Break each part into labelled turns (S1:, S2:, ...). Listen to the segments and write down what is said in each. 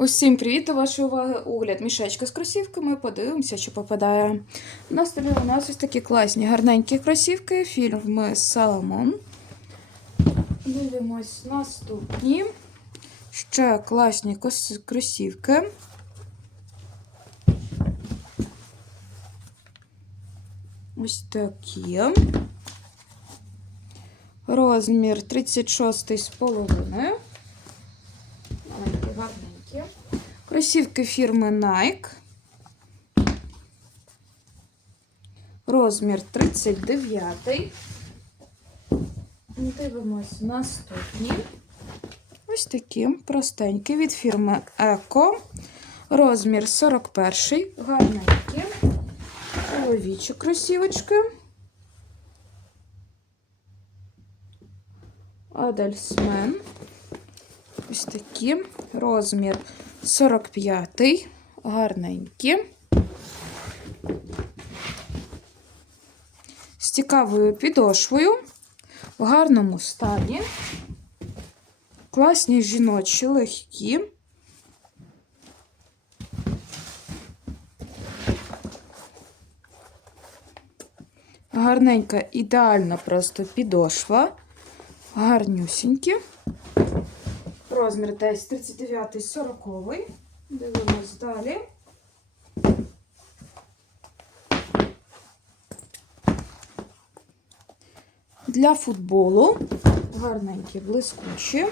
S1: Усім привіт до вашої уваги. Огляд мішечка з кросівками. Подивимося, що попадає. На столі у нас ось такі класні гарненькі кросівки. Фірми Salomon. Дивимось наступні. Ще класні кросівки. Ось такі. Розмір 36 з половиною. Маленькі, гарненькі. Кросівки фірми Nike. Розмір 39. Дивимось наступні. Ось такі простенькі від фірми Еко. Розмір 41. Гарненькі. Чоловічі кросівочки. Адельсмен. Ось такі. Розмір 45. Гарненькі. З цікавою підошвою. В гарному стані. Класні жіночі легкі. Гарненька, ідеальна просто підошва. Гарнюсінькі. Розмір десь 39 40 Дивимось далі. Для футболу гарненькі, блискучі.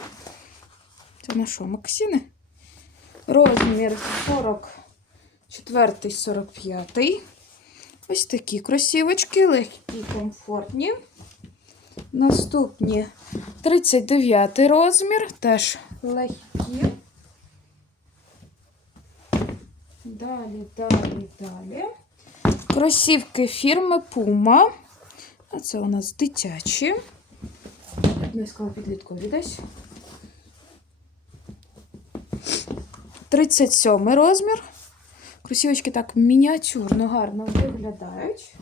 S1: Це на що, Максини? Розмір 44 45 Ось такі кросівочки, легкі, комфортні. Наступні 39 розмір, теж легкі. Далі, далі, далі. Кросівки фірми Puma. А це у нас дитячі. Не сказала підліткові десь. 37 розмір. Кросівочки так мініатюрно гарно виглядають.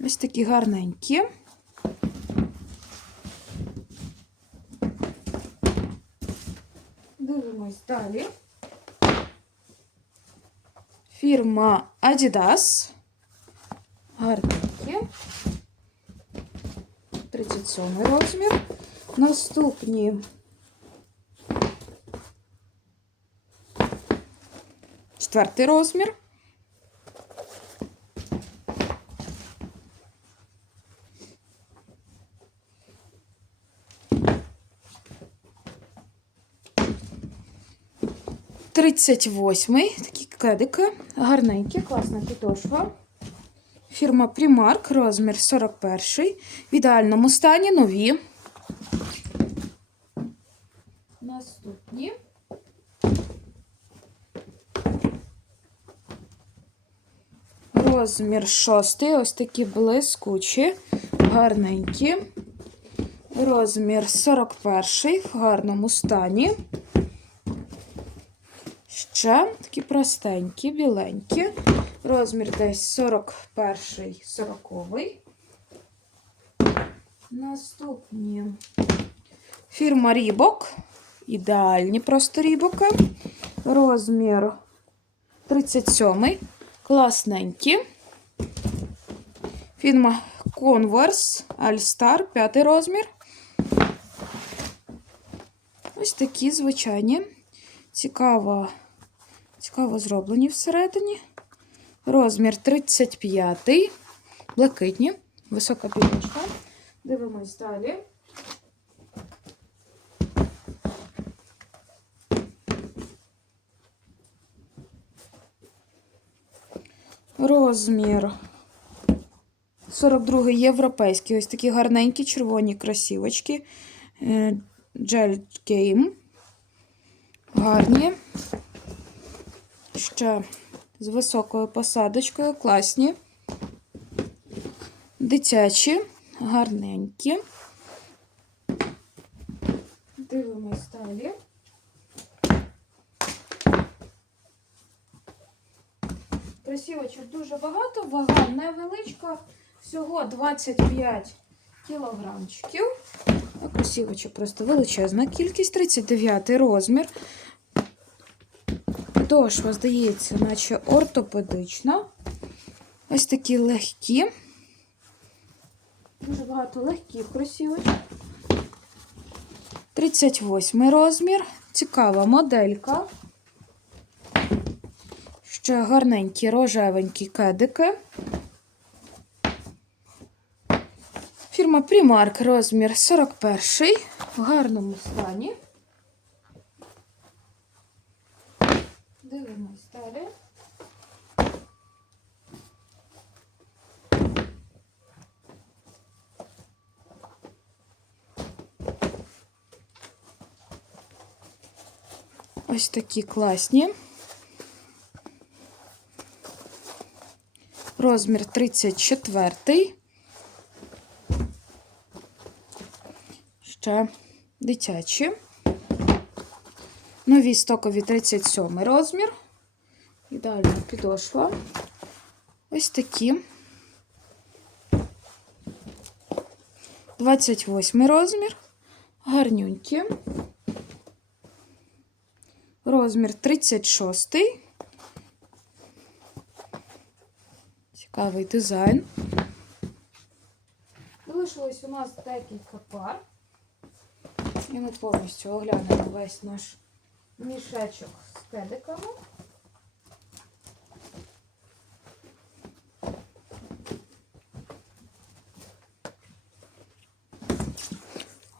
S1: Ось такі гарненькі. Дивимось далі. Фірма Adidas. Гарненькі. 37 розмір. Наступні. Четвертий розмір. Тридцять восьмий. Такі кедики. Гарненькі, класна підошва. Фірма Primark, розмір 41. В ідеальному стані нові. Наступні. Розмір 6. Ось такі блискучі, гарненькі. Розмір 41 в гарному стані. Ще такі простенькі, біленькі. Розмір десь 41 40 Наступні фірма Рібок. Ідеальні просто рібоки. Розмір 37 Класненькі. Фірма Converse All-Star, 5 розмір. Ось такі звичайні. Цікаво, цікаво зроблені всередині. Розмір 35 блакитні, висока підножка. Дивимось далі. Розмір 42 європейський. Ось такі гарненькі червоні красівочки. Е, Gel Game. Гарні. Ще з високою посадочкою, класні. Дитячі, гарненькі. Дивимось далі. Красівочок дуже багато, вага невеличка, всього 25 кілограмчиків. А кросівочок просто величезна кількість, 39 розмір. Підошва, здається, наче ортопедична. Ось такі легкі. Дуже багато легких кросівочок. 38 розмір. Цікава моделька. Ще гарненькі рожевенькі кедики. Фірма Primark розмір 41 в гарному стані. Дивимось далі. Ось такі класні. Розмір 34. Ще дитячі. Нові стокові 37 розмір. Ідеальна підошва. Ось такі. 28 розмір. Гарнюнькі. Розмір 36. Цікавий дизайн. Залишилось у нас декілька пар. І ми повністю оглянемо весь наш мішечок з кедиками.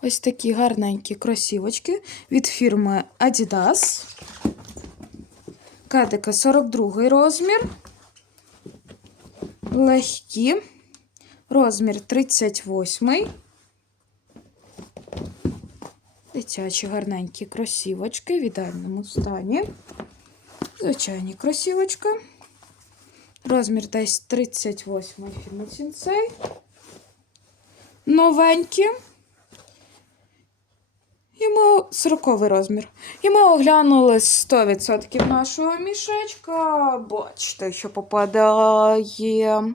S1: Ось такі гарненькі кросівочки від фірми Adidas. Кедика 42 розмір. Легкі. Розмір 38. Дитячі гарненькі кросівочки в ідеальному стані. Звичайні кросівочки. Розмір десь 38 фірми Сінсей. Новенькі. І 40 розмір. І ми оглянули 100% нашого мішечка. Бачите, що попадає.